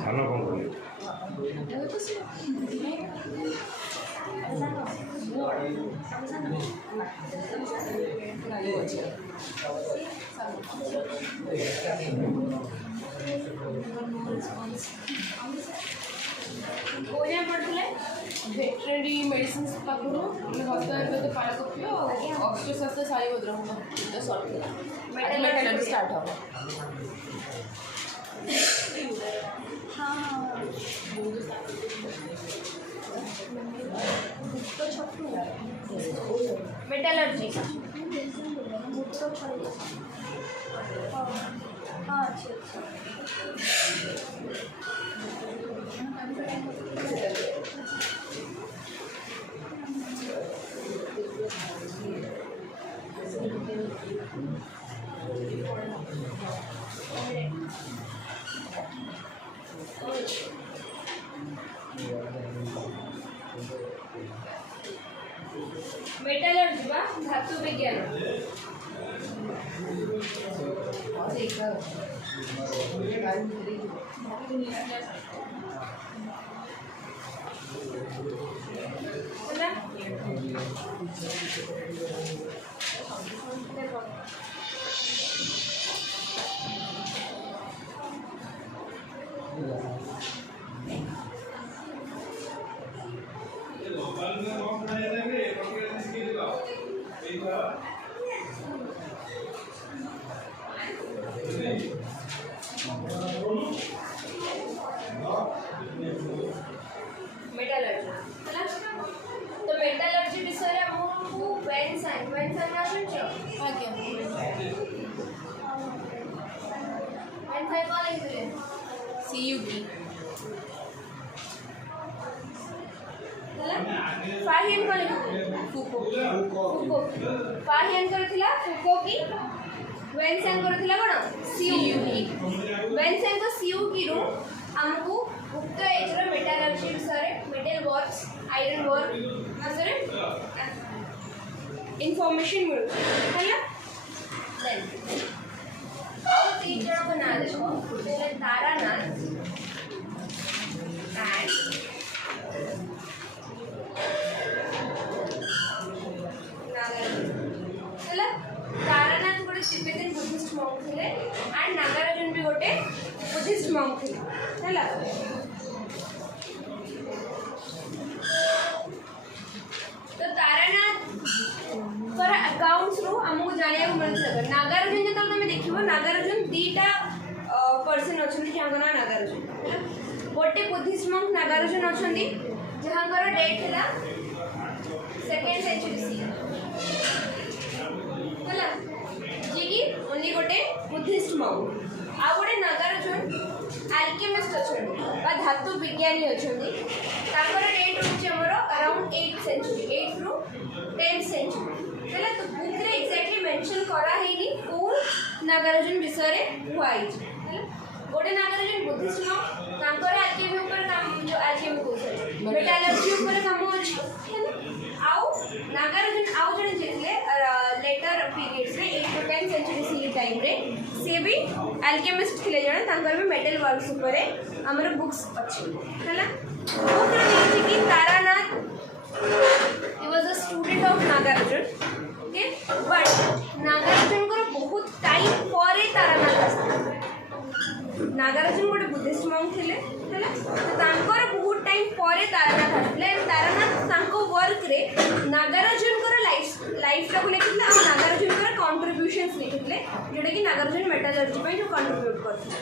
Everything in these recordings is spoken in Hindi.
सानो कौन करे कोरिया पढ़ते भेटरेरी मेडिसिन पाखु हस्तनिर्मित पारकप्य अष्टशास्त्र साईभद्र तो सर्ट मेटल स्टार्ट हम मेटलर्जी मेटलर्जी बा धातु विज्ञान मेटलर्जी तो मेटलर्जी विषय हमको वेंसाइन ना सुनছো आज्ञा वेंसाइन कौन लिखले सीयूटी फाहियन कौन लिखले फुको फाहियन करथिला फुको की वेंसाइन करथिला कोन सीयूटी वेंसाइन को सीयूटी रो हमको उक्त एजर मेटलर्जी विषय मेटल वर्क्स आयरन वर्क विषय इनफॉरमेशन मिलू है देन और तीन जन को नाम देखो पहले तारानाथ एंड नागार्जुन तारानाथ गोटे तिब्बतन बुद्धिस्ट मॉन्क थे एंड नागार्जुन भी गोटे बुद्धिस्ट मॉन्क थे है तो तारानाथ अकाउंट्स रू आमको जानिया को मिलता है नागार्जुन जो तुम देखिबो नागार्जुन दीटा पर्सन अछन जहां ना नागार्जुन गोटे बुद्धिस्ट मॉन्क नागार्जुन अछंदी जहां डेट है 2nd सेंचुरी सी होला जे की ओनली गोटे बुद्धिस्ट मॉन्क आ गोटे नागार्जुन अल्केमिस्ट अछन बा धातु विज्ञानी अछंदी ताकर डेट होची हमर अराउंड 8th सेंचुरी 8th रू 10th सेंचुरी हैला तो बुक रे एग्जैक्टली मेंशन करा हेनी को नागार्जुन विषय रे हुआई हैला गोटे नागार्जुन बुद्धिस्ट मॉन्क ताकर अल्केमी ऊपर काम जो अल्केमी को मेटलर्जी ऊपर काम अछि हैला आउ नागार्जुन आउ जने जेतले लेटर पीरियड्स रे 8 to 10 सेंचुरी सी टाइम रे से भी अल्केमिस्ट थिले जने तांकर भी मेटल वर्क्स ऊपर हमर बुक्स अछि हैला बुक रे लिखि कि Taranath he was a student of Nagarjuna okay but Nagarjuna को बहुत टाइम परे तारानाथ आस्था नागार्जुन गोटे बुद्धिस्ट मॉन्क थिले हैला तो तांकर बहुत टाइम परे तारानाथ आस्ले तारानाथ तांको वर्क रे नागार्जुन को लाइफ को लिखिले और नागार्जुन को कंट्रीब्यूशंस लिखिले जोडे कि नागार्जुन मेटलर्जी पे जो कंट्रीब्यूट करथिले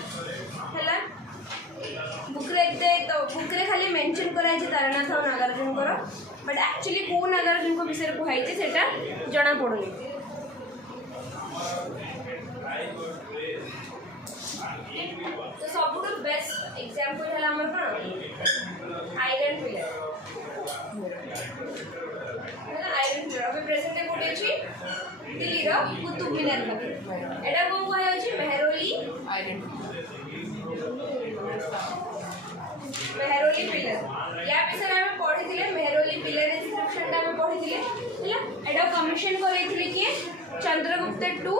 हैला बुक रे खाली मेंशन कराई जे तारानाथ और नागार्जुन को बट एक्चुअली को नागार्जुन को विषय को हाइचे सेटा जणा पडुनी तो सबुठ बेस्ट एग्जांपल हला हमर कोन आयरन पिलर आयरन पिलर अभी प्रेजेंट कोटे अछि दिल्ली रो कुतुब मीनार पाखे एटा कोन कहै अछि मेहरौली आयरन मेहरौली पिलर या विषय में पढ़ी थिले मेहरौली पिलर डिस्क्रिप्शन टा में पढ़ी थिले हैला एटा कमीशन करै थिले कि चंद्रगुप्त II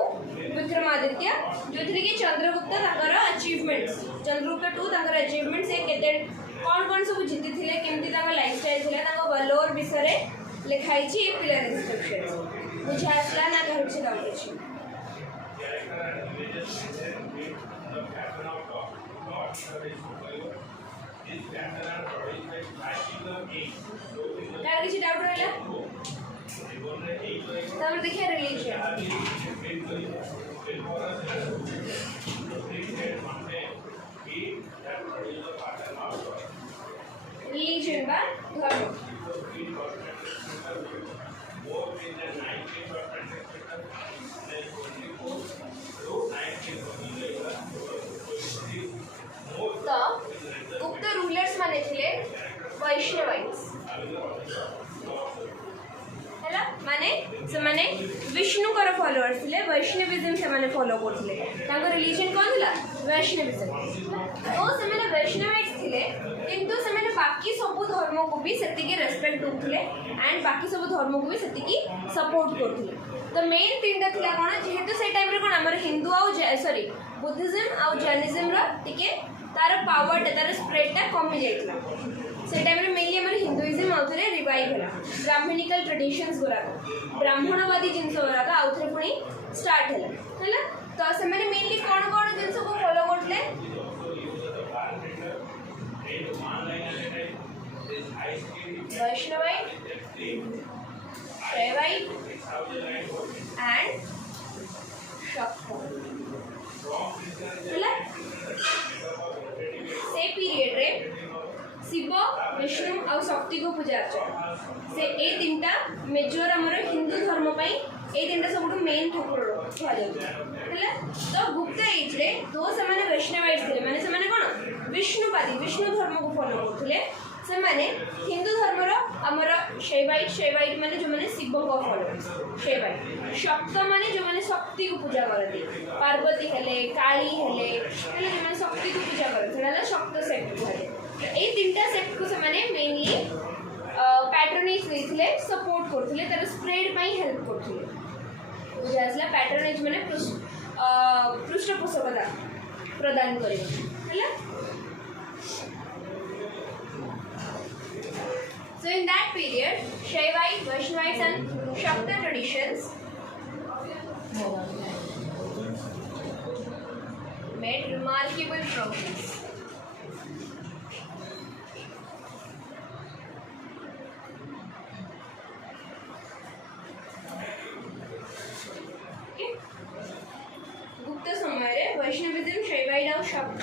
with विक्रमादित्य जो थी कि चंद्रगुप्त ताकर अचीवमेंट्स चंद्रगुप्त टू ताकर अचीवमेंट्स से केते कौन कौन सब जीति थिले केमती ताकर लाइफस्टाइल थिले ताकर वलोर विषय लिखाई छी पिलर इंस्क्रिप्शन बुझा आसला ना कहू छी डाउट अछि यार किसी डाउट रहला तब देखिए रिलीजन रिलीजन बा धर्म तो गुप्त रूलर्स माने थिले वैष्णवाइट्स हैला माने से माने विष्णु कर फॉलोअर्स थिले वैष्णविज्म से माने फॉलो करथिले तांको रिलीजन कोन थिला वैष्णविज्म तो से माने वैष्णवाइट्स थिले किंतु से माने बाकी सब धर्म को भी सेति के रेस्पेक्ट दोथिले एंड बाकी सब धर्म को भी सेति की सपोर्ट करथिले तो मेन थिंग थिला कोन जेहेतु से टाइम रे कोन हमर हिंदू आ सॉरी बुद्धिज्म आ जैनिज्म रा टिके तार पावर तार स्प्रेड टा कमी जाइतला से टाइम रे मेनली हमर हिंदुइज्म आउथरे रिवाइव होला ब्राह्मणिकल ट्रेडिशंस गोरा ब्राह्मणवादी जिंस गोरा आउथरे पुनी स्टार्ट होला तो से माने मेनली कोन कोन जिंस को फॉलो करथले वैष्णवाइट शैवाइट एंड शक्त से पीरियड रे शिव विष्णु और शक्ति को पूजा अर्चना से ए तीनटा मेजर हमर हिंदू धर्म पई ए तीनटा सब मेन ठाकुर कहा जाउला तो गुप्त एज रे दो समान वैष्णवाइट थिले माने समान कोन विष्णुवादी विष्णु धर्म को फॉलो करथिले से माने हिंदू धर्म रो हमर शैवाइट माने जो माने शिव को फॉलो शैवाइट शक्त माने जो माने शक्ति को पूजा करती पार्वती हेले काली हेले हेले जो माने शक्ति को पूजा करथि हला शक्त सेक्ट कहले ए तीनटा सेक्ट को से माने मेनली पैट्रोनेज देथिले सपोर्ट करथिले तार स्प्रेड पई हेल्प करथिले बुझासला पैट्रोनेज माने पृष्ठपोषकता प्रदान करे हला So in that period, Shaivite, Vaishnavites and Shakta traditions made remarkable progress. गुप्त समय रे वैष्णविज्म शैवाइट और शक्त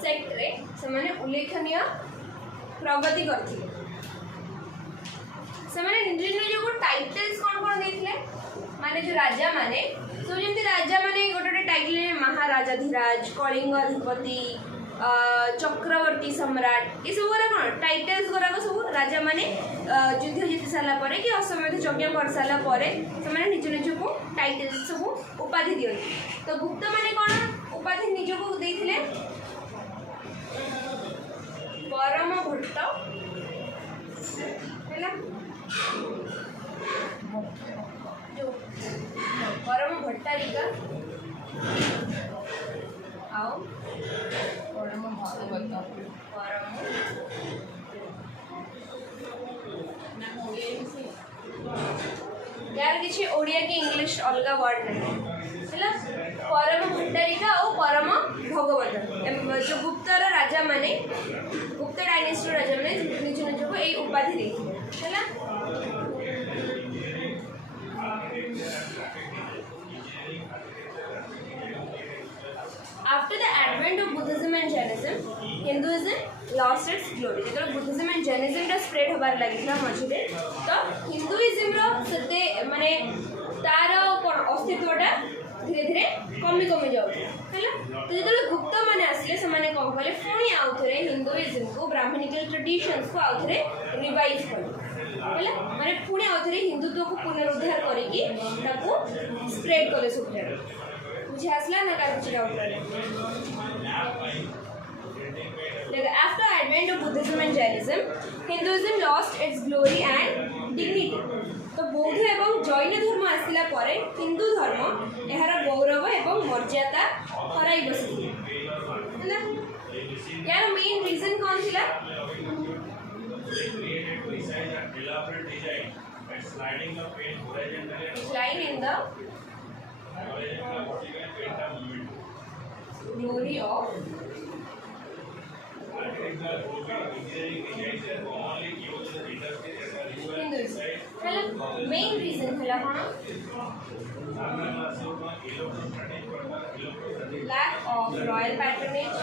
सेक्ट रे समाने उल्लेखनीय प्रगति करथिले ସେମାନେ ନିଜ ନିଜକୁ ଟାଇଟଲ୍ସ କ'ଣ କ'ଣ ଦେଇଥିଲେ ମାନେ ଯେଉଁ ରାଜାମାନେ ସବୁ ଯେମିତି ରାଜାମାନେ ଗୋଟେ ଗୋଟେ ଟାଇଟଲ୍ ମହାରାଜାଧିରାଜ କଳିଙ୍ଗାଧିପତି ଚକ୍ରବର୍ତ୍ତୀ ସମ୍ରାଟ ଏସବୁ ଗୁଡ଼ା କ'ଣ ଟାଇଟଲ୍ସ ଗୁଡ଼ାକ ସବୁ ରାଜାମାନେ ଯୁଦ୍ଧ ଜିତି ସାରିଲା ପରେ କି ଅଶ୍ୱମେଧ ଯଜ୍ଞ କରିସାରିଲା ପରେ ସେମାନେ ନିଜ ନିଜକୁ ଟାଇଟଲ୍ସ ସବୁ ଉପାଧି ଦିଅନ୍ତି ତ ଗୁପ୍ତମାନେ କ'ଣ ଉପାଧି ନିଜକୁ ଦେଇଥିଲେ ପରମ ଭଟ୍ଟ ହେଲା जो परम भट्टारिका आओ परम भागवत परम यार किसी ओडिया की इंग्लिश अलग वर्ड नहीं है परम भट्टारिका और परम भगवत जो गुप्तर राजा माने गुप्त डायनेस्टी राजा माने निज निज को यही उपाधि देते है After the advent of Buddhism and Jainism, Hinduism lost its glory. जब Buddhism and Jainism का spread होबार लगिला मझिरे, तो Hinduism रो सत्य माने तार अस्तित्वटा धीरे धीरे कमी जाऊँ है तो जो गुप्त मैंने आसले से कौन कले पुणी आउ थे हिंदुइज्म को ब्राह्मणिकल ट्रेडिशंस को आउ थे रिवाइज कले है माने पुणी आउ थे हिंदुत्व को पुनरुद्धार करके स्प्रेड कले सब जगह मुझे आसला ना का कुछ doubt After advent of Buddhism and Jainism, Hinduism lost its glory and dignity. तो बौद्ध एवं जैन धर्म आसिला परे हिंदू धर्म यार गौरव एवं मर्यादा हराई बसी है यार मेन रीजन कौन थिला line in the glory of Hinduism. मतलब मेन रीजन है lack of royal patronage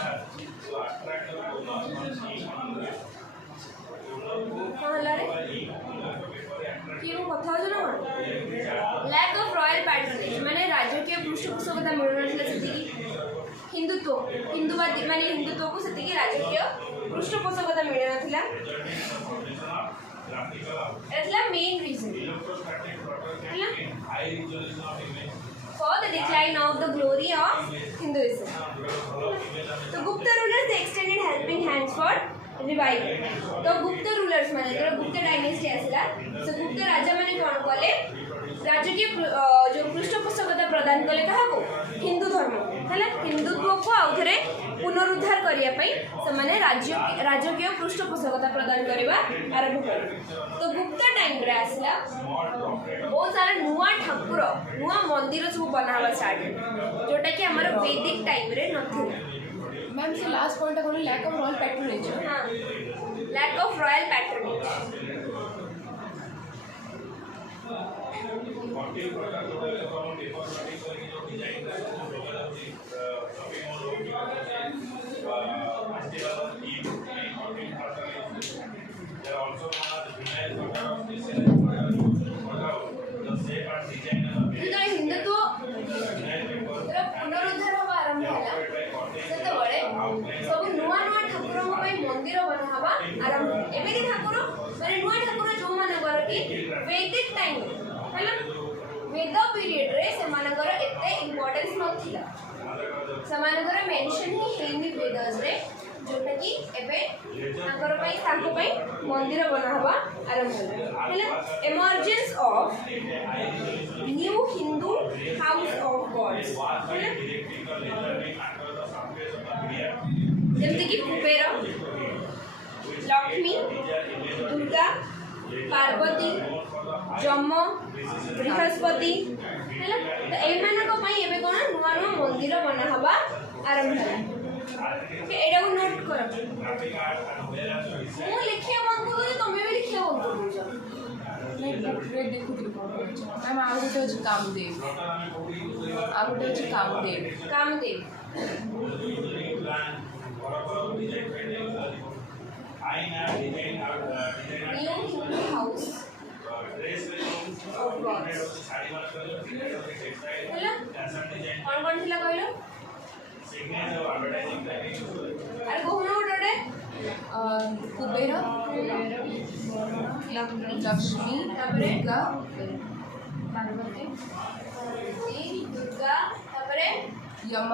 lack of royal patronage माने राजकीय पृष्ठपोषकता मिलुनथिला सेतिकी हिंदुवादी माने हिंदुत्व को सेतिकी राजकीय पृष्ठपोषकता मिलुनथिला एतला main reason for the decline of the glory of Hinduism. तो गुप्त rulers extended helping hands for revival. तो गुप्त रूलर्स माने जो गुप्त डायनेस्टी आसिला से गुप्त राजा माने कोन कले राजकीय जो पृष्ठपोषकता प्रदान कले कहा को हिंदू धर्म हला हिंदुत्व को आउथरे पुनरुद्धार करिया पई से माने राजकीय पृष्ठपोषकता प्रदान करबा आरंभ करे तो गुप्त टाइम रे आसिला बहुत सारा नुआ ठाकुर नुआ मंदिर सब बनावा स्टार्ट जोटा कि हमर वैदिक टाइम रे नथिला मैम से लास्ट पॉइंट है लैक ऑफ रॉयल पैट्रोनेज हां लैक ऑफ रॉयल पैट्रोनेज हिंदुत्व पुनरुद्धार हवा आरंभ होला सेतबळे सब नुआ नुआ ठाकुर मंदिर बनावा आरंभ एमिति ठाकुर माने नुआ ठाकुर जो मानकर कि वैदिक टाइम हैला वेद पीरियड रे से मानकर एते इंपोर्टेंस नथिला समानकर मेंशन ही हेनी वेदस रे जोटा कि एबे तांकर पई मंदिर बना हवा आरंभ होला हैला emergence of new Hindu house of gods हैला जैसे कि कुबेर लक्ष्मी दुर्गा पार्वती जम बृहस्पति हैला तो एई मानक पई एबे कोन नुवा नुवा मंदिर बना हवा आरंभ होला एडा को नोट कर मु लिखिया मन को तो तमे भी लिखिया मन को नहीं रेड देखो मैम आ गोटे अछि कामदेव आ गोटे अछि Kamadeva new Hindu house of gods हैला कौन कौन थिला कहलो अरे कोहना उडे कुबेर लक्ष्मी दुर्गा पार्वती दुर्गा तापरे यम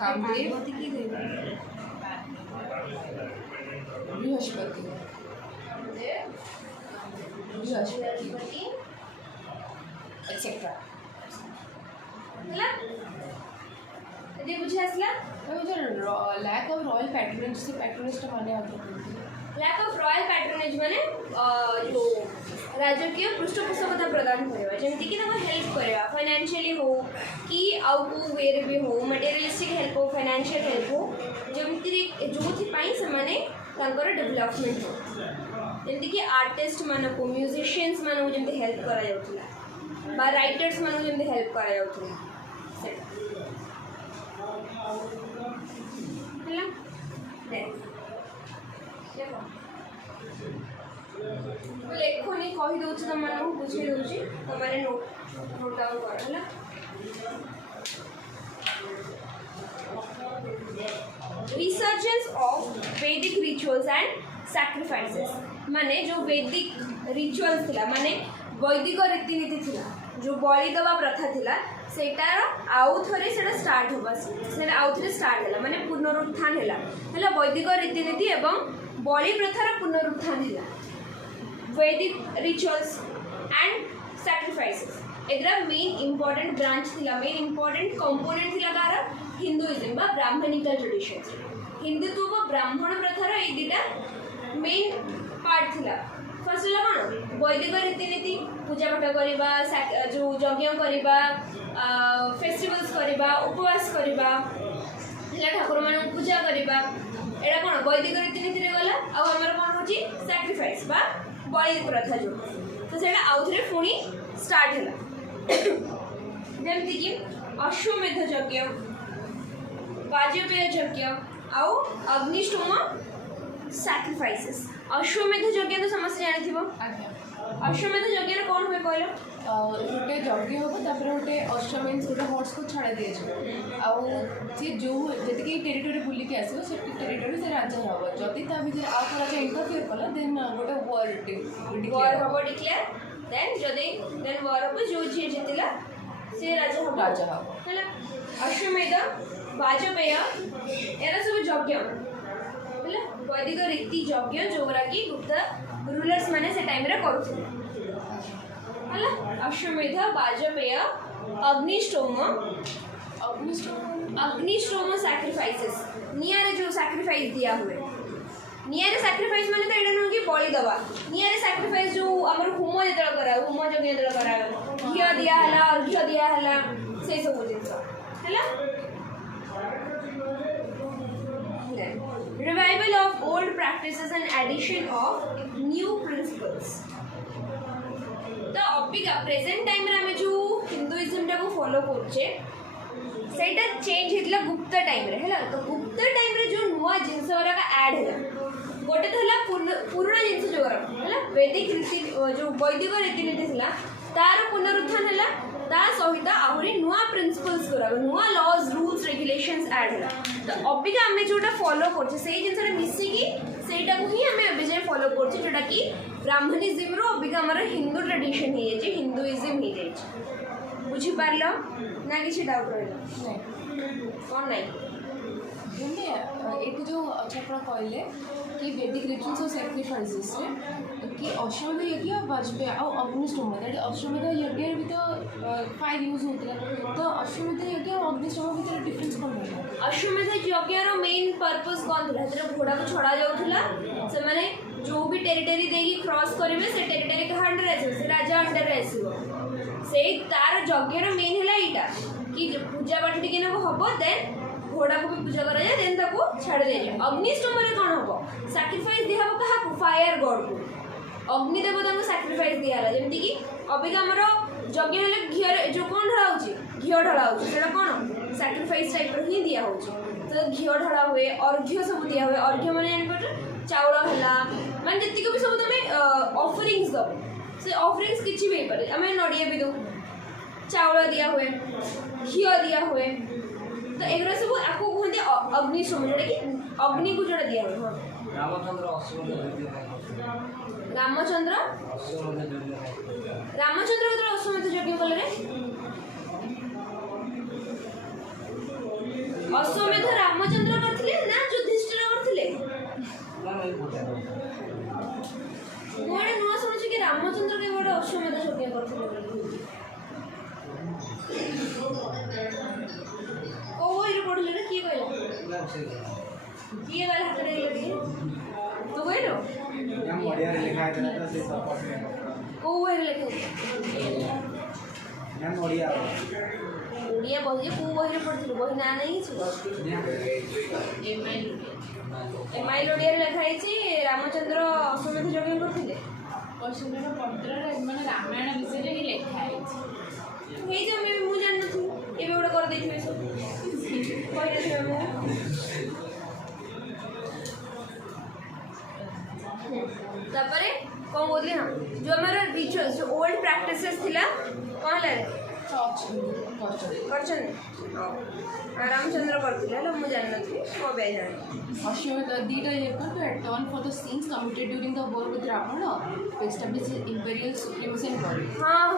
कामदेव की देवी बृहस्पति एक्सेट्रा हैला यदि बुझे आसला मुझे लैक ऑफ रॉयल पैट्रोनेज से पैट्रोनेज माने लैक ऑफ रॉयल पैट्रोनेज माने जो राजकीय पृष्ठपोषकता प्रदान करवा जेमति कि तको हेल्प करवा फाइनेंशियली हो कि आउ को वेर भी हो मटेरियलिस्टिक हेल्प हो फाइनेंशियल हेल्प हो जेमति जोथि पाई से माने तांकर डेवलपमेंट हो जेमति कि आर्टिस्ट माने को म्यूजिशियंस माने जेमति हेल्प करा जाउतला बा राइटर्स माने जेमति हेल्प करा जाउतला हैला देखो लेखनी कही दउछ त मानू बुझे दउछ त माने नोट डाउन कर हैला रिसर्चेस ऑफ वैदिक रिचुअल्स एंड सैक्रिफाइसेस माने जो वैदिक रिचुअल्स थिला माने वैदिक रीतिनीति थिला जो बलि दवा प्रथा थिला सेटार आउ थरे सेटा स्टार्ट होबा सेटा आउ थरे स्टार्ट हैला माने पुनरुत्थान हैला हैला वैदिक रीतिनीति एवं बलि प्रथार पुनरुत्थान हैला वैदिक रिचुअल्स एंड सैक्रिफाइसेस एद्रा मेन इंपोर्टेंट ब्रांच थिला मेन इंपोर्टेंट कंपोनेंट थिला कार हिंदुइज्म बा ब्राह्मणिकल ट्रेडिशंस हिंदुत्व व ब्राह्मण प्रथार ए दुटा मेन पार्ट थिला फर्स्ट होला कौन वैदिक रीतिनीति पूजा पाठ करवा जो यज्ञ करवा फेस्टिवल्स करवा उपवास करवा ठाकुर मान पूजा करवा एटा कौन वैदिक रीतिनीति गला आमर कौन हो सैक्रिफाइस बा बलि प्रथा जो तो से आउ थे पुणी स्टार्ट है जमती अश्वमेध यज्ञ वाजपेय यज्ञ आउ अग्निष्टोम सैक्रिफाइसेस अश्वमेध यज्ञ तो समस्त जानी अश्वमेध यज्ञ कौन हुए कहल गोटे यज्ञ हम तापर गोटे अश्वमेध गोटे हॉर्स को छड़ा दिए आउ सी जो जी टेरिटोरी बुलिक आसो से टेरिटोरी से राजा हम जदि ता भीतर आउ को राजा इंटरफियर कला देन गोटे वॉर हम डिक्लेयर देन जदि देन वॉर हम जो जी जितला से राजा हम है अश्वमेध वाजपेय एरा सब यज्ञ है वैदिक रीति यज्ञ जोरा कि गुप्त रूलर्स माने से टाइम रे करूथले हला अश्वमेध वाजपेय अग्निष्टोम सैक्रिफाइसेस नियारे जो सैक्रिफाइस दिया हुए नियारे सैक्रिफाइस माने तो एडा न कि बलि दवा नियारे सैक्रिफाइस जो हमर होम जेतल करा होम यज्ञ जेतल करा घिया दिया हला अर्घ्य दिया हला से सब जिंस हला revival of old practices and addition of new principles तो अबिका प्रेजेंट टाइम रे हमें जो हिंदुइज्म टा को फॉलो करछे सेटा चेंज हेतला गुप्त टाइम रे हैला तो गुप्त टाइम रे जो नुवा जिंस वाला का ऐड हैला गोटे थला पुराना जिंस जो करा हैला वैदिक रीति जो वैदिक रीतिनीति थिला तार पुनरुत्थान हैला ता सहित आहुरी नुआ प्रिंसिपल्स करा नुआ लॉज रूल्स रेगुलेशंस ऐड हैला तो अबिका हमें जोटा फॉलो करछे सेही जिंसटा मिसी की सेटा को ही हमें अबे जे फॉलो करछे जोटा की ब्राह्मणिज्म रो अबिका हमर हिंदू ट्रेडिशन ही जे हिंदुइज्म ही जे बुझी पारलो ना किसी डाउट रहला नहीं कौन नहीं एक जो अच्छा अपना कहले कि वैदिक रिचुअल्स और सैक्रिफाइसेस कि अश्वमेध यज्ञ वाजपेय और अग्निष्टोम अश्वमेध यज्ञ भी तो फायर यूज होता तो अश्वमेध यज्ञ और अग्निष्टोम भीतर डिफरेंस कौन है अश्वमेध यज्ञ मेन पर्पस कौन था से घोड़ा को छड़ा जाऊला से माने जो भी टेरिटरी देगी क्रॉस करेंगे से टेरिटरी का अंडर आसो से राजा अंडर आसो से तार यज्ञ मेन है यहाँ कि पूजा पाठ टी हम देन घोड़ा को भी पूजा करा जाए देन ताको छाड़ दे जाए अग्निष्टोम रे कौन हम सैक्रिफाइस दिया हम क्या फायर गॉड को अग्नि देवता को सैक्रिफाइस दिया जमीन कि अबिका आमर यज्ञ हेल्ले घी जो कौन ढला घी ढला से कौन सैक्रिफाइस टाइप ही दिया हो तो घी ढला हुए अर्घ्य सब दिया हुए अर्घ्य मैंने चाउल है मैंने जी भी सब तुम ऑफरिंग्स दब से ऑफरिंग्स किसी भी पारे आम नड़िया भी दो चाउल दिया हुए घी दिया हुए तो एगुरा सब आपको कहते अग्निष्टोम जोटा कि अग्नि को जोड़ा दिया हुए रामचंद्र जो अश्वमेध यज्ञ कले अश्वमेध रामचंद्र करथिले ना युधिष्ठिर करथिले मोरे नुआ सुनुछि कि रामचंद्र के बड़ अश्वमेध यज्ञ करथिले ओ ये पढ़ले ना की कहला किए गला हाथ रे लगी तो कहलो हम बढ़िया लिखा है तो से सपोर्ट में ओ वे लिखे हम बढ़िया ओडिया बही को बही पढ़थिलो बही ना नहीं छि एमआई लोडिया लिखा है रामचंद्र अश्वमेध यज्ञ करथिले अश्वमेध पत्र माने रामायण विषय रे लिखा है हे जो मैं मु जान नथि एबे ओडा कर देथिबे सब कहले थे तापरे कौन बोलले हम जो हमारा रिचुअल्स जो ओल्ड प्रैक्टिसेस थिला कौन ले करछन रामचंद्र करथिले ल मु जान नथि को बे जान अश्वमेध दीटा ये कर to atone for the sins committed during the war with Ravana to establish his imperial supremacy and glory हां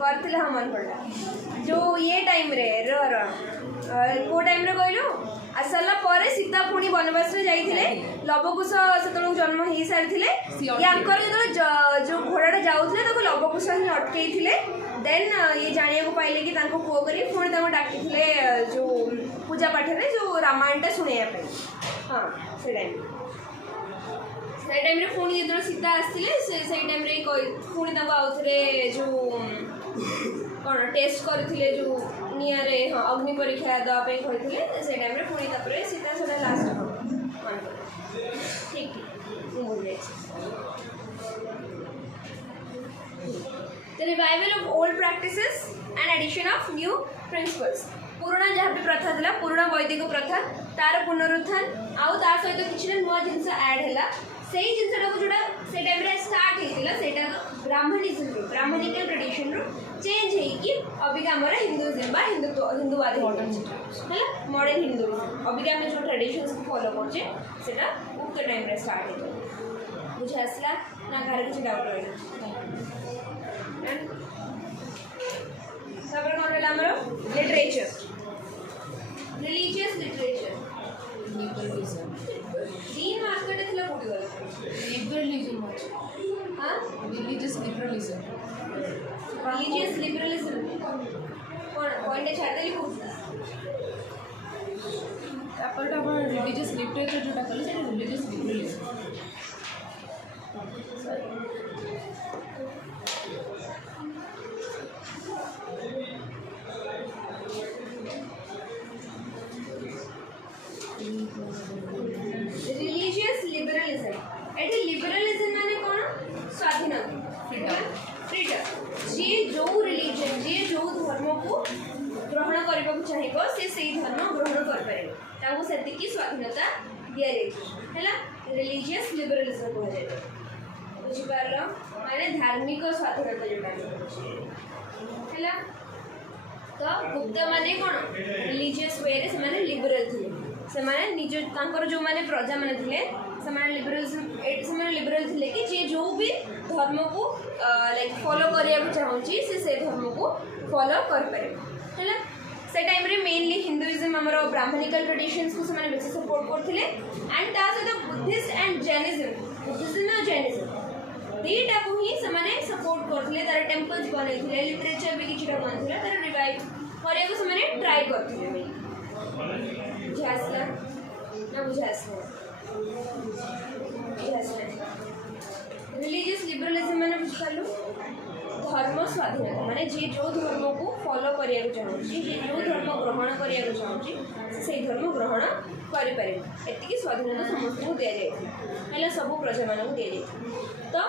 करथिले हमन पड़ा जो ये टाइम रे को टाइम रे कहलो आसला पर सीता पुणी वनवास जाइए लवकुश से जन्म हो सारी याकर जो घोड़ा जाऊे तो लवकुश ही अटकई देन ये जाना पाइले कि पुओ कर पुणी डाकी जो पूजा पाठ में जो रामायण शुणाइए हाँ से टाइम रे पुणी जो सीता आसते से टाइम रे पुणी आउ थे जो कौन टेस्ट करते जो निआरे हाँ अग्नि परीक्षा देवाई कहते से टाइम रे पुणी तापर सीता से लास्ट मन ठीक भूल The revival of old practices and addition of new principles. पुराना जहाँ भी प्रथा था पुराना वैदिक प्रथा तार पुनरुत्थान आउ तार सहित किसी नुआ जिनस ऐड है से जिनसा जोड़ा से टाइम रे स्टार्ट होता से ब्राह्मणिज्म ब्राह्मणिकल ट्रेडिशन रू चेंज होगी अबिका आम हिंदुइज्म हिंदुवादी है मॉडर्न हिंदुइज्म अबिका आम जो ट्रेडिशंस को फॉलो करछे सेटा उक्त टाइम रे स्टार्ट होता बुझे आसला ना घर किसी डाउट रहा तापर कौन रहा आमर लिटरेचर रिलीजियस लिटरेचर तीन मार्केट थिला कोडी गला लिबरलिज्म हां रिलीजियस लिबरलिज्म रिलीजियस लिबरलिज्म कौन पॉइंट छाड़ देली को तापर अपन रिलीजियस लिटरेचर जोटा कले से religious liberalism religious liberalism eighty liberalism माने कोन स्वाधीनता फ्रीडम जे जो रिलीजन जे जो धर्म को ग्रहण करबा को चाहिबो से सेही धर्म ग्रहण कर पारे ताको सेति की स्वाधीनता दिया जाय हैला रिलीजियस लिबरलिज्म को जाय बुझि पारलो माने धार्मिक स्वाधीनता जोटा हैला तो गुप्त माने कोन रिलीजियस वे रे से माने लिबरल थिले से माने निज तांकर जो माने प्रजा माने थिले से माने लिबरल थिले कि जे जो भी धर्म को लाइक फॉलो करिया को चाहूची से धर्म को फॉलो कर पारे हैला से टाइम रे मेनली हिंदुइज्म हमरो ब्राह्मणिकल ट्रेडिशंस को से माने बेसी सपोर्ट करथिले एंड ता से बुद्धिस्ट एंड जैनिज्म और जैनिज्म दीटा को ही से माने सपोर्ट करथिले तार टेंपल्स बनैथिले लिटरेचर भी किछटा बनथिले तार रिवाइव करिया को से माने ट्राई करथिले बुझासला ना बुझासला रिलीजियस लिबरलिज्म माने बुझालु धर्म स्वाधीनता माने जे जो धर्म को फॉलो करिया को चाहूची जे जो धर्म ग्रहण करिया को चाहूची से धर्म ग्रहण करि पारे एतिकी स्वाधीनता समस्त को दिया जाय हेले सब प्रजा मान को दिया जाय तो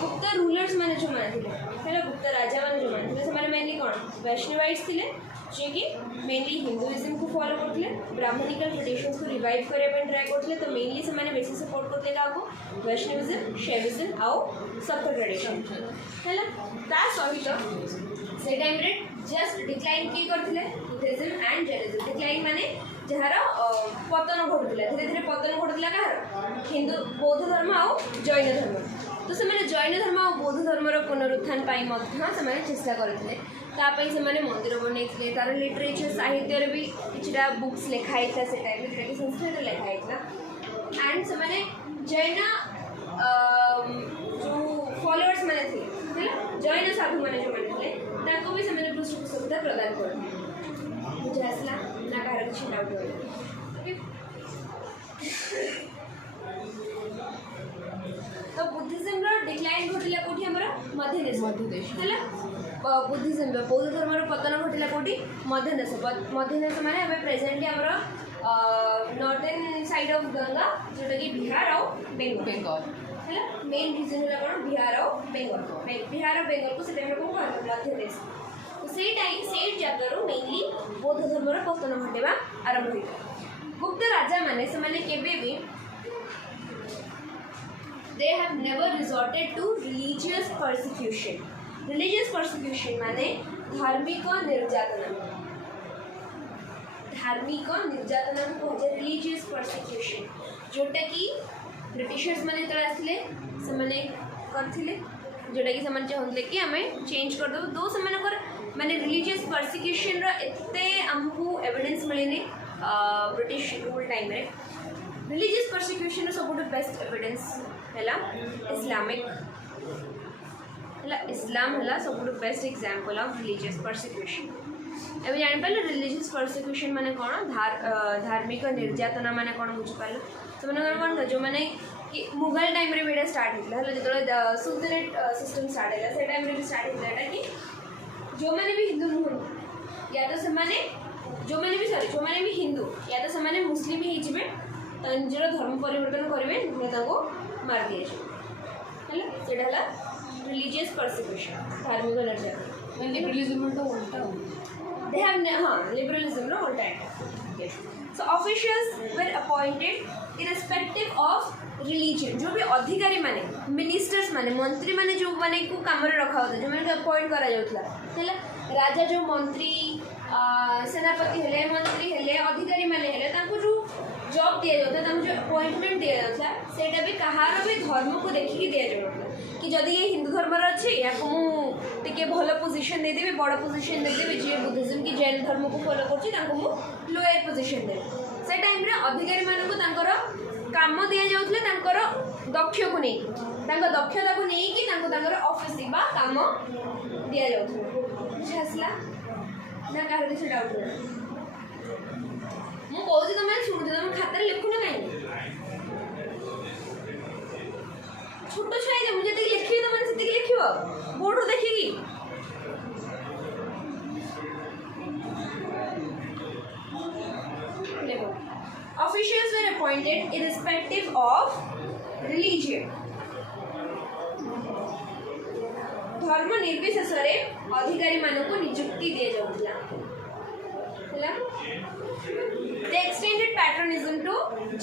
गुप्त रूलर्स माने जो माने थिले हेले गुप्त राजा माने जो माने थिले से माने मेनली कोन वैष्णवाइट्स थिले जे कि मेनली हिंदुइज्म को फॉलो करथिले ब्राह्मणिकल ट्रेडिशंस को रिवाइव करे पे ट्राई करथिले तो मेनली से माने बेसी सपोर्ट करथिले काको वैष्णविज्म शैविज्म आउ सत्य ट्रेडिशन हैला ता सहित से टाइम रे जस्ट डिक्लाइन की करथिले बुद्धिज्म एंड जैनिज्म डिक्लाइन माने जहार पतन घटुला धीरे धीरे पतन घटुला कहार हिंदू बौद्ध धर्म आउ जैन धर्म तो से माने जैन धर्म और बौद्ध धर्मर पुनरुत्थान पाई मध्य से माने चेष्टा करथिले तापई से माने मंदिर बनैथिले तार लिटरेचर साहित्य रे भी किछटा बुक्स लिखाइता से टाइम रे कि संस्कृत लिखाइता एंड से माने जैन जो फॉलोअर्स माने थे हैला जैन साधु माने जो माने थे ताको भी से माने सुविधा प्रदान करथिले बुझा आसला ना कार किछ डाउट हो तो बुद्धिज्म रो डिक्लाइन घटिला कोठी हमर मध्य देश हैला बुद्धिज्म बौद्ध धर्म पतन घटिला कोठी मध्य देश माने हमें प्रेजेंटली हमर नॉर्थर्न साइड ऑफ गंगा जोटा कि बिहार और बेंगल हैला मेन रीजन है कोन बिहार और बेंगल बिहार और बेंगल को से टाइम को मध्य देश से टाइम से जगह रो मेनली बौद्ध धर्म पतन घटेबा आरंभ होइता गुप्त राजा माने से माने केबे भी they have never resorted to religious persecution. Religious persecution माने धार्मिक निर्यातना को कहे religious persecution जोटा कि ब्रिटिशर्स माने तळे आसले से माने करथिले जोटा कि समान चाहूले कि हमें चेंज कर दो से माने रिलीजियस परसिक्यूशन रो एते हमको एविडेंस मिलेनी ब्रिटिश रूल टाइम रे रिलीजियस परसिक्यूशन सब बेस्ट एविडेंस है इस्लामिक इस्लाम है सब best example of religious persecution एवं जापारे रिलीजियस परसिक्यूशन माने कौन धार्मिक निर्यातना माने कौन बुझिपार तो मैंने कौन था जो मैंने कि मुगल टाइम रे भी स्टार्ट होता है जो सुल्तानेट सिस्टम स्टार्ट है से टाइम रे भी स्टार्ट होता है कि जो मैंने भी हिंदू नुहं या तो से जो मैंने भी सॉरी जो मैंने भी हिंदू या तो से मुस्लिम हो निजर धर्म परिवर्तन करेंगे मार दिए है रिलीजियस परसिक्यूशन धार्मिक निर्यातना लिबरलिज्म तो उल्टा they have liberalism no all time so officials were appointed irrespective of religion जो भी अधिकारी माने मिनिस्टर्स माने मंत्री माने जो माने को काम रे रखा होता जो माने अपॉइंट करा जाउतला हैला राजा जो मंत्री सेनापति हेले मंत्री हेले अधिकारी माने हेले तांको जो जॉब दिया जाता तांको जो अपॉइंटमेंट दिया जाता सेटा भी कहार भी धर्म को देखि दिया जाउतला कि जदि ये हिंदू धर्म अच्छी या टे भल पोजिशन देदेवि बड़ पोजिशन देदेवि जी बुद्धिज्म कि जैन धर्म को फॉलो कर लोअर पोजिशन देवी से टाइम अधिकारी मानक काम दि जाऊला दक्ष को नहीं दक्षता को लेकिन ऑफिस बा काम दि जाऊला आसला ना कह किसी डाउट मुझे तुम शुणु तुम खाते लिखुन कहीं छोट छुआ मुझे लिखी तो मैंने से लिख board देखिकी Officials were appointed irrespective of religion. धर्म निर्विशेष अधिकारी मानक नियुक्ति दि जाऊला They extended patronism to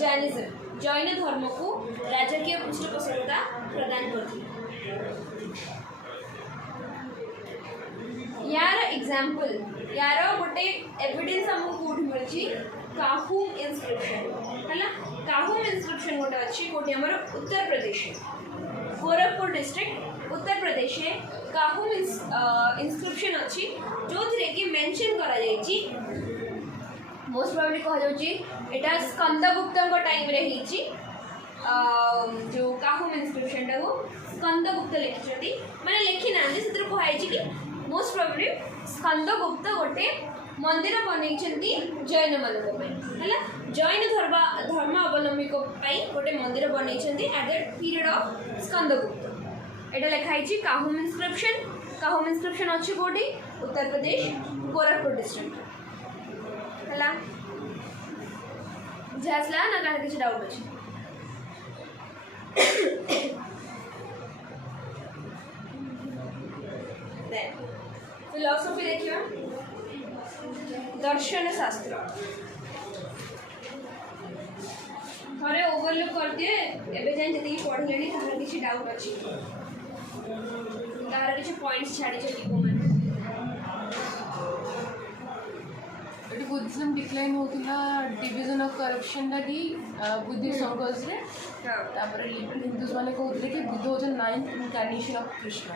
Jainism. Jain धर्म को राजकीय पृष्ठपोषकता प्रदान करती यार एग्जांपल यार गोटे एविडेंस हमको कोड मिलची काहुम इंस्क्रिप्शन है काहुम इंस्क्रिप्शन गोटे अच्छी कोटी हमर उत्तर प्रदेश गोरखपुर डिस्ट्रिक्ट उत्तर प्रदेश काहुम इंस्क्रिप्शन अच्छी जो थरे कि मेंशन करा जायछि मोस्ट प्रोबेबली कह जाउछि एटा स्कंदगुप्त टाइम रे हिची जो काहुम इंस्क्रिप्शन टा को स्कंदगुप्त लिखिछथि माने लिखि नांदी सेतिर कहैछि कि मोस्ट प्रोबेबली स्कंदगुप्त गोटे मंदिर बनैछन्ति जैन मानक पई हला जैन धर्म अवलंबी को पई गोटे मंदिर बनैछन्ति at that period of Skandagupta एटा लिखाइछि काहुम इंस्क्रिप्शन अछि कोडी उत्तर प्रदेश गोरखपुर डिस्ट्रिक्ट हला जासला ना कह किछ डाउट अछि देन फिलॉसफी देखियो दर्शन शास्त्र थरे ओवरलुक कर दिए एबे जान जति पढलेनी तार किछ डाउट अछि तार किछ पॉइंट्स छाडी छथि को माने बुद्धिज्म डिक्लाइन होता डिविजन ऑफ करप्शन लगी बुद्धिस्ट सर्कल्स रे तापर लिबरल हिंदूज माने कहते कि बुद्ध होजन 9th इनकार्नेशन ऑफ कृष्ण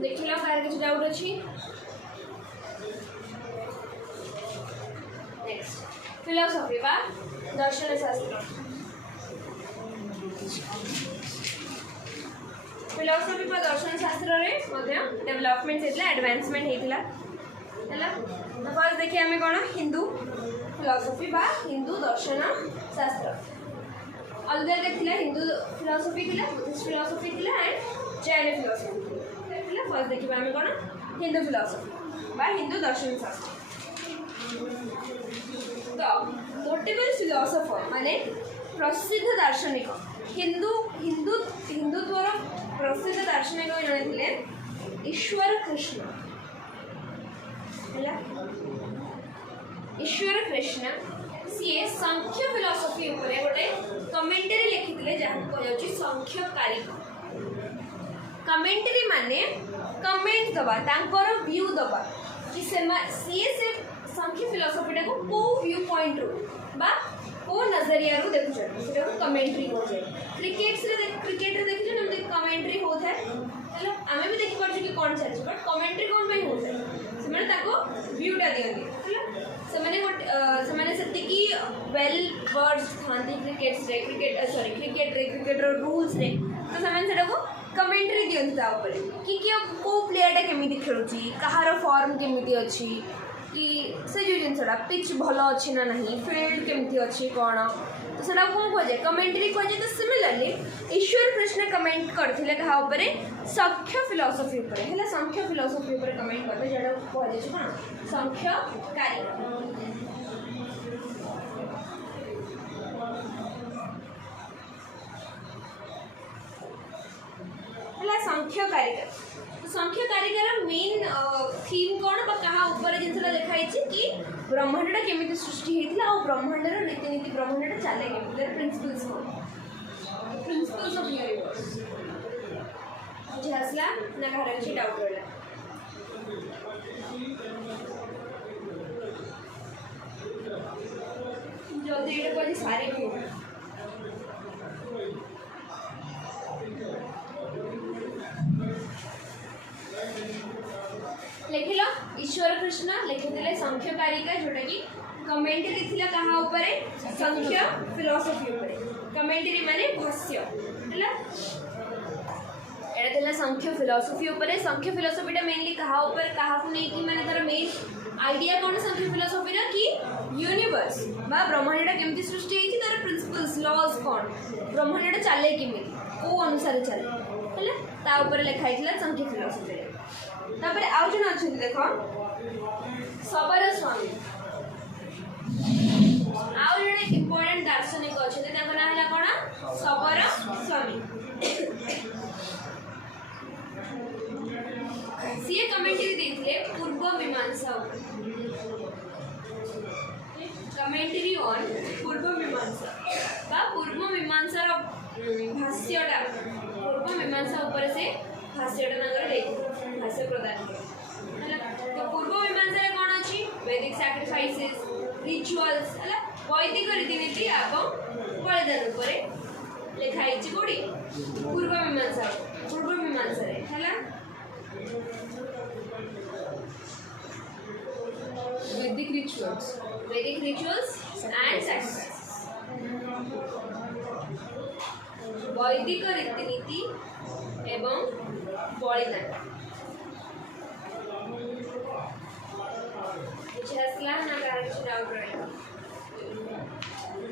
देखिला कार किछ डाउट अछि नेक्स्ट फिलॉसफी बा दर्शन शास्त्र फिलॉसफी बा दर्शन शास्त्र रे मध्य डेवलपमेंट हेतला एडवांसमेंट हेतला हला तो फर्स्ट देखिए हमें कोन हिंदू फिलॉसफी बा हिंदू दर्शन शास्त्र अलग अलग थिला हिंदू फिलॉसफी थिला बुद्धिस्ट फिलॉसफी थिला एंड जैन फिलॉसफी फर्स्ट देखिए आम कौन हिंदू फिलॉसफी बा हिंदू दर्शन शास्त्र तो नोटेबल फिलॉसफर माने प्रसिद्ध दार्शनिक हिंदुत्वर प्रसिद्ध दार्शनिक जड़े थे ईश्वर कृष्ण ईश्वर कृष्ण सी सांख्य फिलॉसफी उपरे गोटे कमेंटरी लिखिते जहाँ कह सांख्य कारिक कमेंटरी माने कमेंट दबा तांकर व्यू दबा कि सीए से संख्य फिलोसफी को को व्यू पॉइंट रो बा को नजरिया रो देखुछन सेटा को कमेंट्री हो जाए क्रिकेट रे देखिछ हम देख कमेंट्री होत है हेलो हमें भी देखि परछु कि कोन चलछ बट कमेंट्री कोन पे होत है से माने ताको व्यूटा दियंती हेलो से माने सत्य की वेल वर्ड्स थांती क्रिकेट रो रूल्स रे तो से माने सेटा को कमेंट्री दियंती ता ऊपर कि को प्लेयर टा केमिति खेलुची कहार फॉर्म केमिति अछि कि से जो जिनसटा पिच भल अच्छी ना नहीं फील्ड केमती अच्छी कौन तो सेटा कौन खोजे कमेंट्री खोजे तो सिमिलरली ईश्वर कृष्ण कमेंट करथिले कहा ऊपर संख्य फिलोसफी ऊपर हैला संख्य फिलोसफी ऊपर कमेंट करते जेडा खोजे छ कोन संख्य कार्य हैला संख्य कार्य संख्य कारिगर मेन थीम कौन कहा ऊपर जिनसा लिखाई कि ब्रह्मांडटा केमिति सृष्टि होता और ब्रह्मांडर रीतिनीति ब्रह्मांडटा चले केमिति प्रिंसिपल्स ऑफ यूनिवर्स मुझे हसला ना घर अच्छी डाउट रहा जल्दी ये कोई सारे भी लिखिल ईश्वर कृष्ण लिखिले संख्य कारिका जोटा कि कमेंटरी थिला कहा ऊपर संख्य फिलोसफी ऊपर कमेंटरी माने भाष्य हैला एटा थिला संख्य फिलोसफी ऊपर संख्य फिलोसफीटा मेनली कहा ऊपर कहा को नहीं कि माने तार मेन आइडिया कोन संख्य फिलोसफी रा कि यूनिवर्स बा ब्रह्मांडटा केमती सृष्टि हेछि तार प्रिंसिपल्स लॉज कोन ब्रह्मांडटा चले केमिति को अनुसार चले हैला ता ऊपर लिखा हिला संख्य फिलोसफी रे तापर आउ जन अछि देखो सबर स्वामी आउ जने इंपोर्टेंट दार्शनिक अछि ताकर नाम हला कोन सबर स्वामी सीए कमेंटरी देथिले पूर्व मीमांसा कमेंटरी ऑन पूर्व मीमांसा बा पूर्व मीमांसा रो भाष्यटा पूर्व मीमांसा ऊपर से भाष्यटा नगर देख भाष्य प्रदान करे तो पूर्व मीमांसा रे कोन अछि वैदिक सैक्रिफाइसेस रिचुअल्स हला वैदिक रीतिनीति एवं बलिदान ऊपर लिखा हिछि कोडी पूर्व मीमांसा रे हला वैदिक रिचुअल्स एंड सैक्रिफाइस वैदिक रीतिनीति एवं बलिदान कुछ हसला ना कहा कुछ डाउट रहे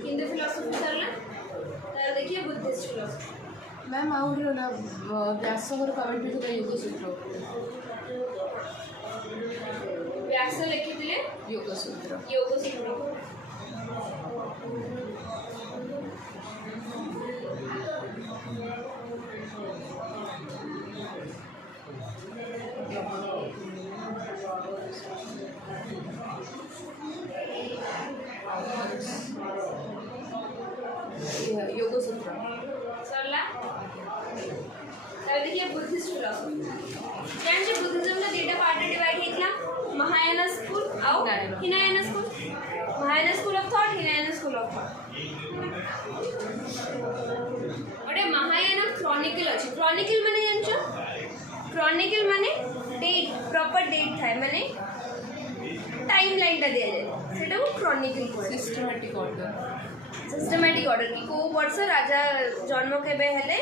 हिंदू फिलोसफी सरला तार देखिए बुद्धिस्ट फिलोसफी मैम आउट ना व्यासकर कमेंट्री तो योग सूत्र व्यास लिखिथिले योग सूत्र योग सूत्र सरला तार देखिए बुद्धिस्ट फिलोसफी जान जे बुद्धिज्म ना दुटा पार्ट डिवाइड हेतला महायान स्कूल और Hinayana school Mahayana school of thought Hinayana school of thought ओटे महायान क्रॉनिकल अछि क्रॉनिकल माने जानछो क्रॉनिकल माने डेट प्रॉपर डेट थाए माने टाइम लाइन ता दिया जाए सेटा को क्रॉनिकल को सिस्टमैटिक ऑर्डर कि को वर्ष राजा जन्म केबे हेले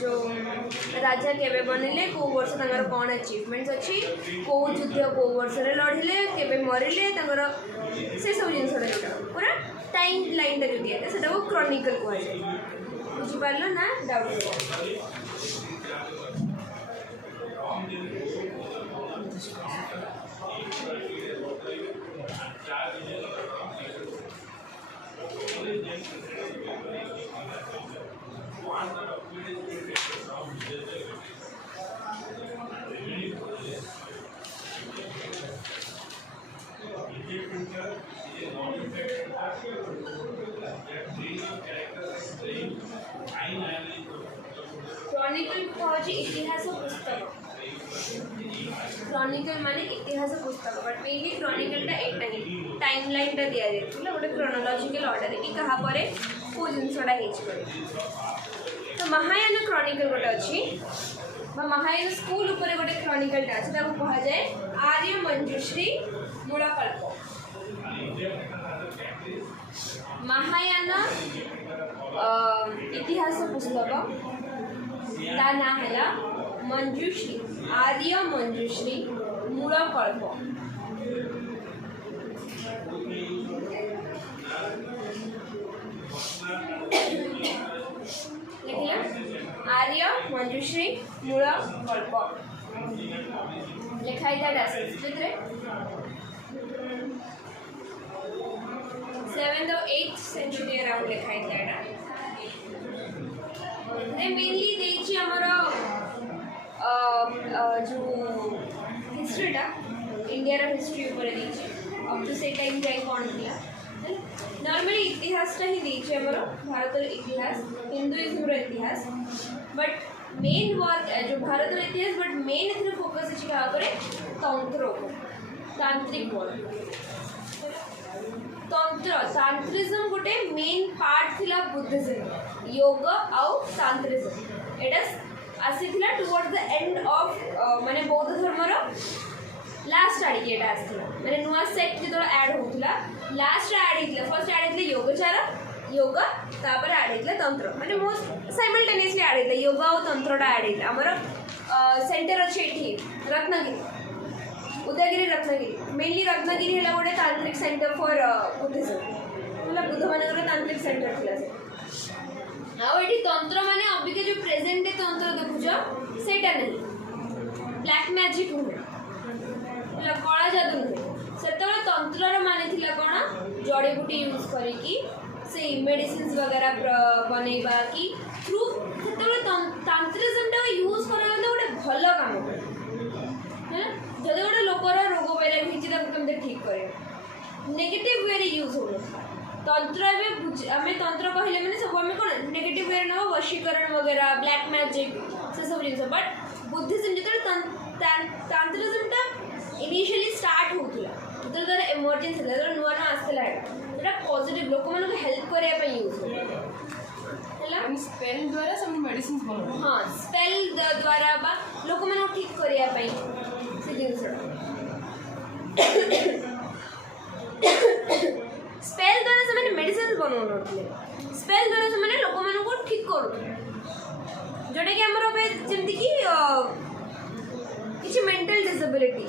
जो राजा केबे बनिले को वर्ष तंगर कोन अचीवमेंट्स अछि को युद्ध को वर्ष रे लढिले केबे मरिले तंगर से सब जिंस रे पूरा टाइम लाइन रे दिया सेटा को क्रॉनिकल को है बुझि पारलो ना डाउट क्रॉनिकल कहछि इतिहास पुस्तक क्रॉनिकल माने इतिहास पुस्तक बट मेनली क्रॉनिकलटा एटा ही टाइमलाइनटा दिया जाइथिला गोटे क्रोनोलॉजिकल ऑर्डर कि कहा परे को जिनसटा हेच करे तो महायान क्रॉनिकल गोटे अच्छी महायान स्कूल ऊपर गोटे क्रॉनिकलटा अच्छे ताको कहा जाए आर्य मंजुश्री मूलकल्प महायान इतिहास पुस्तक ता ना है मंजुश्री आर्य मंजुश्री मूलकल्प लिखिला आर्य मंजुश्री मूलकल्प लिखाई था संस्कृत 7th और 8th सेंचुरी अराउंड लिखाई था मेनली देखिए हमारा जो हिस्ट्रीटा इंडिया हिस्ट्री ऊपर देखिए अब तो से टाइम जाए कौन थिला नॉर्मली इतिहासटा ही देखिए हमारा भारतर इतिहास हिंदुइज्म इतिहास बट मेन वर्क जो भारतर इतिहास बट मेन एथरे फोकस अछि का करे तंत्र तांत्रिक वर्क तंत्र तांत्रिज्म गोटे मेन पार्ट थिला बुद्धिज्म योग आउ तांत्रिज्म एटा आसीथिला टुवर्ड्स द एंड ऑफ माने बौद्ध धर्मर लास्ट आड़ी के एटा आसीथिला माने नुआ सेक्ट जेतो ऐड होथिला लास्ट ऐड हितला फर्स्ट ऐड हितला योगचार योग तापर ऐड हितला तंत्र माने मोस्ट साइमल्टेनियसली ऐड हितला योग आउ तंत्रटा ऐड हितला हमर सेंटर अछि एठी रत्नगिरी उदयगिरी रत्नगिरी मेनली रत्नगिरी है गोटे तांत्रिक सेंटर फॉर बुद्धिज्म मतलब बुद्ध मानकर तांत्रिक सेंटर थिला से आउ एठी तंत्र माने अबिके जो प्रेजेंट डे तंत्र देखुछ सेटा नहीं ब्लैक मैजिक नुहे मतलब कला जादू नुहे सेतबे तंत्रर माने थिला कोन जड़ी बूटी यूज करिकी से मेडिसिन्स वगैरह बनेबा की थ्रू सेतबे तांत्रिज्म यूज करबा गोटे भलो काम है जदि गोटे लोकर रोग वैराग होती ठीक कर नेगेटिव वे यूज हो तंत्र आम तंत्र कहले मैंने सब आम कौन नेगेटिव वे ना वशीकरण वगैरह ब्लैक मैजिक से सब जिन बट बुद्धिज्म जो तांत्रिज्मटा इनिशियली स्टार्ट होता जो तार इमर्जेन्सी नुआ नुआ आसला यहाँ पॉजिटिव लोक मान हेल्प करने यूज हो स्पेल द्वारा सब मेडिसिन बन हाँ स्पेल द्वारा बा लोक मान ठीक करने से जिन स्पेल द्वारा से मेडिसिन बनाऊन स्पेल द्वारा से लोक मान ठीक करुले जोटा कि आमर जमती कि किसी मेंटल डिसेबिलिटी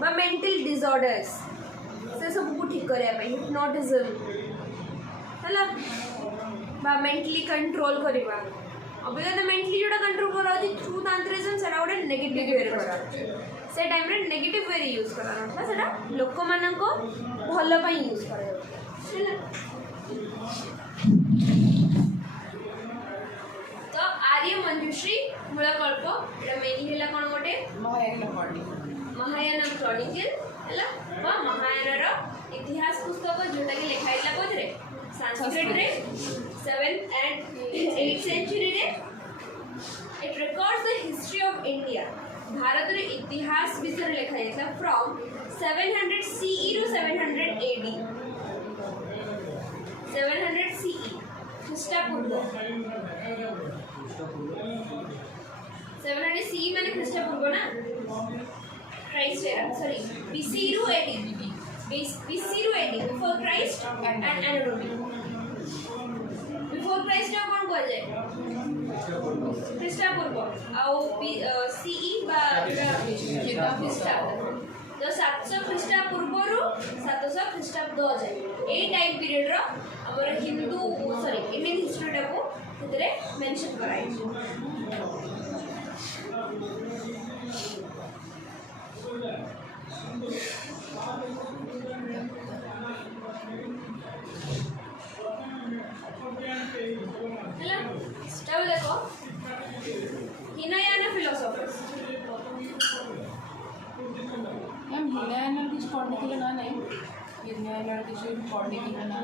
बा मेंटल डिसऑर्डर्स से सब को ठीक करने हिप्नोटिज्म है बा मेंटली कंट्रोल करवा अभी तो मेंटली जोटा कंट्रोल करा थ्रू तांत्रिज्म से गोटे नेगेटिव वे करा से टाइम रे नेगेटिव वे यूज करा सेटा लोक मान को भल पाई यूज करा तो आर्य मंजुश्री मूलकल्प एटा मेनली है कौन गोटे महायान क्रॉनिकल है महायान इतिहास पुस्तक जोटा कि लिखाइला कोथरे संस्कृत रे 7th and 8th century रे it records the history of India Bharat रे इतिहास विषय लिखा जाता from 700 CE to 700 AD 700 CE ख्रीष्टपूर्व 700 CE माने ख्रीष्टपूर्व ना Christ era sorry BC to AD BC to AD before Christ and Anno Domini before Christ कौन कह जाए ख्रीष्टपूर्व आउ CE बा ख्रीष्टपूर्व तो 700 ख्रीष्टपूर्व रु 700 ख्रीष्टाब्द जाए ए टाइम पीरियड रो हमर हिंदू सॉरी इंडियन हिस्ट्री को सेतरे मेंशन कराई स्टव देखो हिनयाना फिलोसोफर्स मैम हिनयाना कुछ पढ़ने के लिए ना नहीं हिनयाना कुछ पढ़ने के लिए ना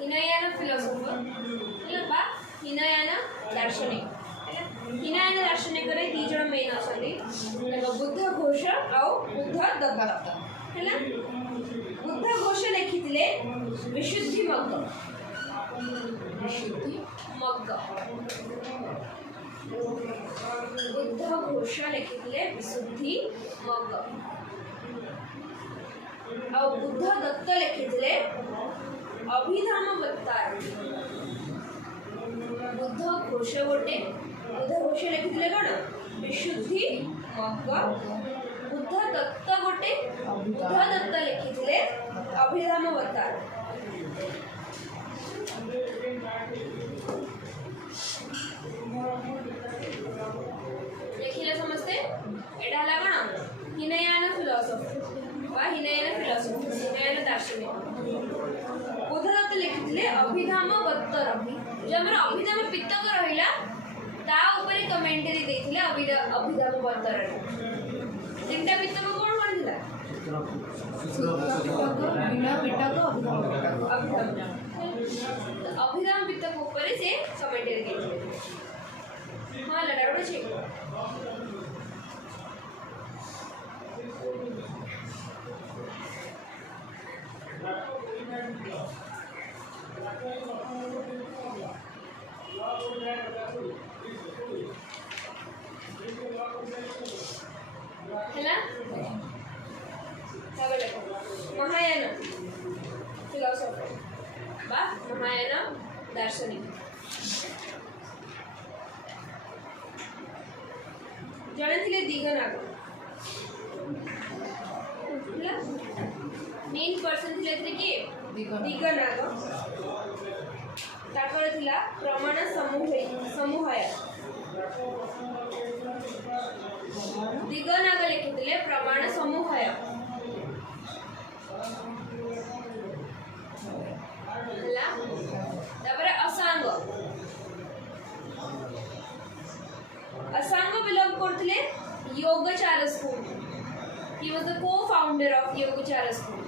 हिनयाना फिलोसोफर बा हिनयाना दार्शनिक हिनयान दार्शनिक रे दी जण मेन अछंती देखो बुद्ध घोष आउ बुद्ध दत्त हैला बुद्ध घोष लिखिथिले विशुद्धि मग्ग बुद्ध घोष लिखिथिले विशुद्धि मग्ग आउ बुद्ध दत्त लिखिथिले अभिधाम वत्तार बुद्ध घोष गोटे बुद्ध घोष लिखिथिले कोन विशुद्धि मग्ग बुद्ध दत्त गोटे बुद्ध दत्त लिखिथिले अभिधाम वत्तार लिखिले समस्ते एटा हला कोन हिनयान फिलोसफी वा हिनयान दार्शनिक बुद्ध दत्त लिखिथिले अभिधाम वत्तर जो हमर अभिधाम पित्तक रहिला ता ऊपर कमेंटरी देथिले अभिधाम वत्तर तीनटा पित्तक कोन दिला अभिधाम पित्तक ऊपर से कमेंटरी देथिले हां लड़ा बड़ छै है महायान फिलोसफर बा महायान दार्शनिक जड़े थिले दिगनाग मेन पर्सन थिले कि दिगनाग ताकर थिला प्रमाण समूहय दिगनाग लिखिथिले प्रमाण समूहय हला तापर असांग बिलोंग करथिले Yogachara school he was the co-founder of Yogachara school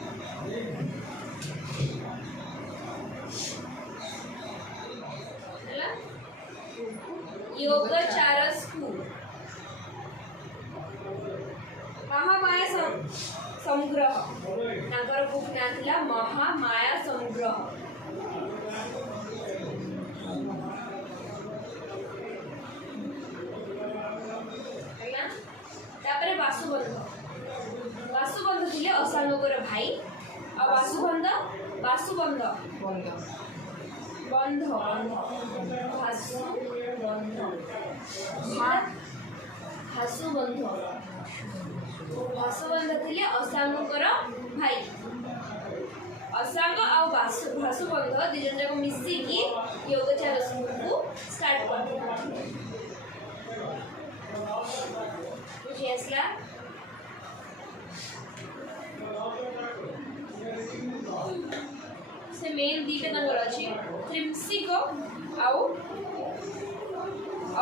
Yogachara school Mahamaya Sangraha नागर बुक ना थिला महामाया संग्रह हैला तापरे वासुबंध थिले असांगकर भाई आ वासुबंध बंध भासुबंध थिले असांगकर भाई असांग आ भासुबंध दी जन जाक मिसी की योगचार स्कूल को स्टार्ट करते बुझी आसला से मेन दीटा नंबर अछि त्रिम्सिक आउ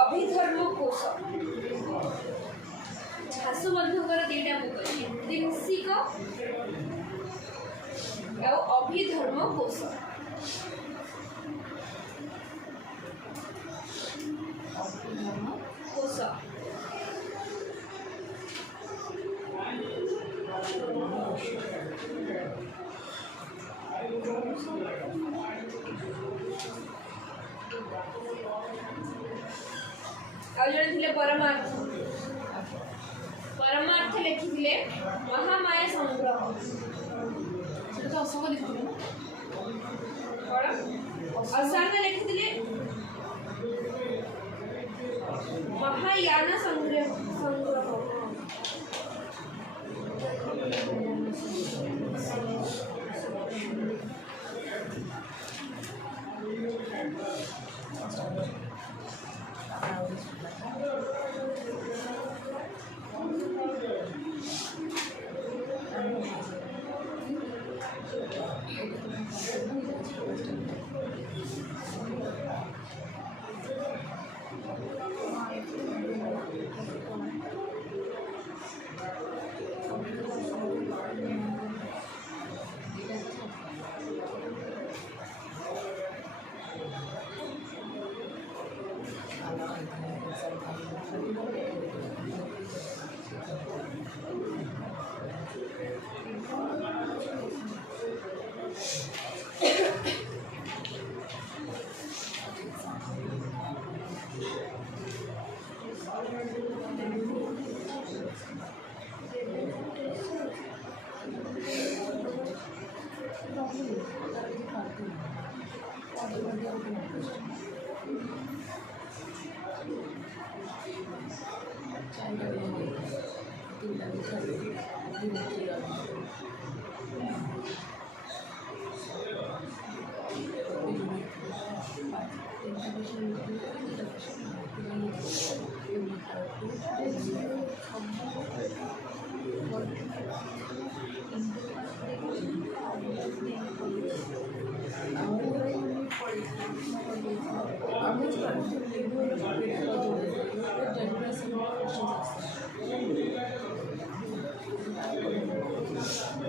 अभिधर्म कोश भासुबंधकर दीटा बुक अछि त्रिम्सिक आउ अभिधर्म कोश आउ जड़े थिले परमार्थ लिखिथिले महामाया संग्रह सेटा तो असंग लिखिथिले कोन असांग लिखिथिले महायान संग्रह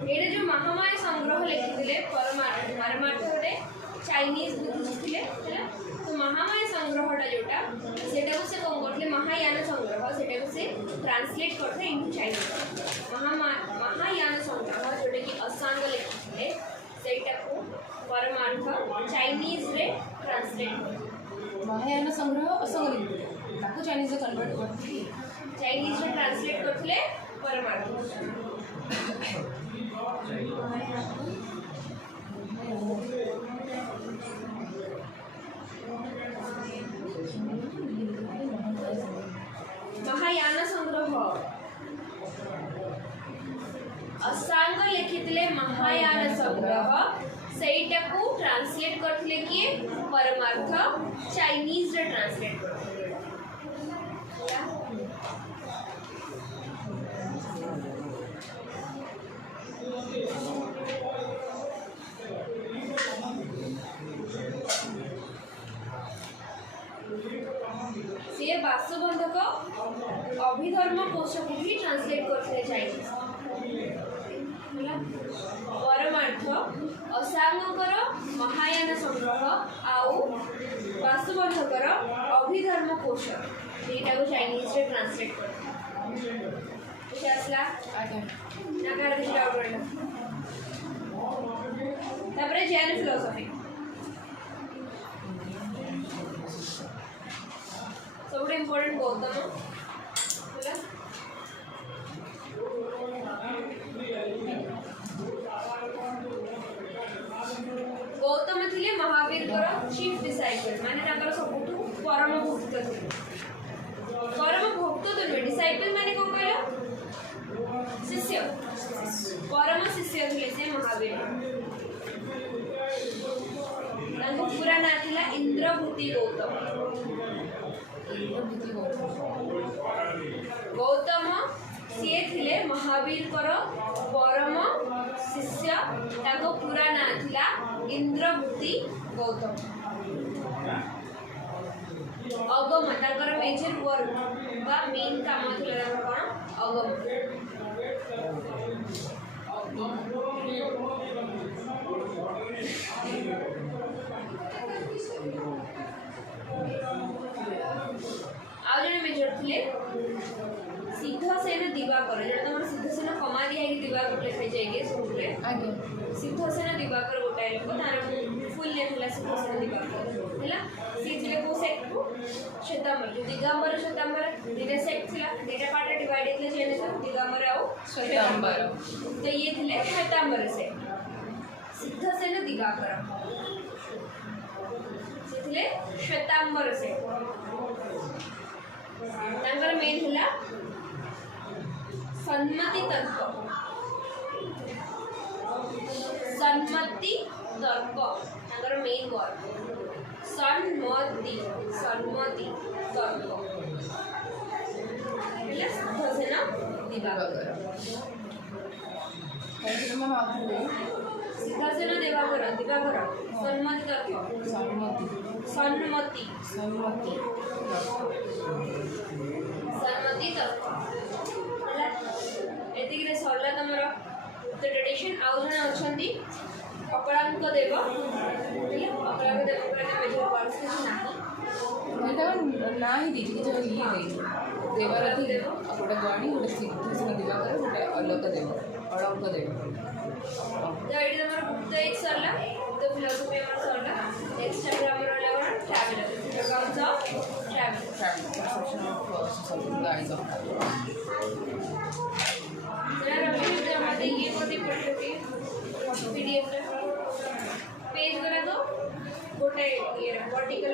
ये जो महामाया संग्रह लिखिले परमार्थ गोटे चाइनीज बुद्धिस्ट थे तो महामाया संग्रहटा जोटा सेटा को से कौन करते महायान संग्रह सेटा को से ट्रांसलेट करते इनटू चाइनीज महायान संग्रह जोटा कि असांग लिखिले सेटा को परमार्थ चाइनीज रे ट्रांसलेट महायान संग्रह असंग लिखिले ताको चाइनीज रे कन्वर्ट करथि चाइनीज रे ट्रांसलेट करथले परमार्थ महायान संग्रह असांग लिखितले महायान संग्रह सेटा को ट्रांसलेट करथले किए परमार्थ चाइनीज रे ट्रांसलेट करथले से वास्तुबंधक अभिधर्म कोश को भी ट्रांसलेट करते चाइनीज परमार्थ असांगर महायान संग्रह आउ वास्तुबंधकर अभिधर्म कोश एटा को चाइनीज रे ट्रांसलेट करते आसला ना कार दिस डाउट करला तापरे जैन फिलोसफी सबसे इम्पोर्टेंट गौतम गौतम थिले महावीर चीफ डिसाइपल माने ताकर सबुठु परम भक्त थिले परम भक्त तो नुहे डिसाइपल माने कोन कहला शिष्य परम शिष्य थिले से महावीर तांको पूरा ना थिला इंद्रभूति गौतम गौतम सी थिले महावीर परम शिष्य ताको पूरा ना थिला इंद्रभूति गौतम अगम ताकर मेजर वर्क बा मेन काम थिला कोन अगम आज जने मेजर थिले सिद्धसेन दिवाकर जने तमर सिद्धसेन कमा दिया है दिवाकर लिखाई जाएगी सुनले आगे सिद्धसेन दिवाकर गोटाए लोक तार फुल नेम थिला सिद्धसेन दिवाकर थिला सी थिले को सेट को श्वेतांबर दिगंबर श्वेतांबर दिने सेट थिला डेटा पार्ट डिवाइड थिले जेने तो दिगंबर आउ श्वेतांबर तो ये थिले श्वेतांबर से सिद्धसेन दिवाकर से थिले श्वेतांबर से तांकर मेन थिला सन्मति तर्क तांकर मेन वर्ड सन्मति तर्क हेला सिद्धसेन दिवाकर सिद्धसेन दिवाकर सन्मति तर्क सन्मति तर्क एतिक सरला तुमर ट्रेडिशन आउ जन अछंती अकलांक देव अकलांक देव मेजर वर्ड्स किछ नाही ना ही दीजिए जो ये देवारथी गोटे गणी गोटे श्रीकृष्ण दिवाकर गोटे अलक देव अड़ंक देव तो ये तुम्हारा बुक तो एक सरला तो फिलोसफी में सरला नेक्स्ट चैप्टर हमर रहला travel accounts of travel perception of something the eyes of जरा रवि जो हमारे ये कोटी पढ़ते पीडीएफ पेज गला तो गोटे ये वर्टिकल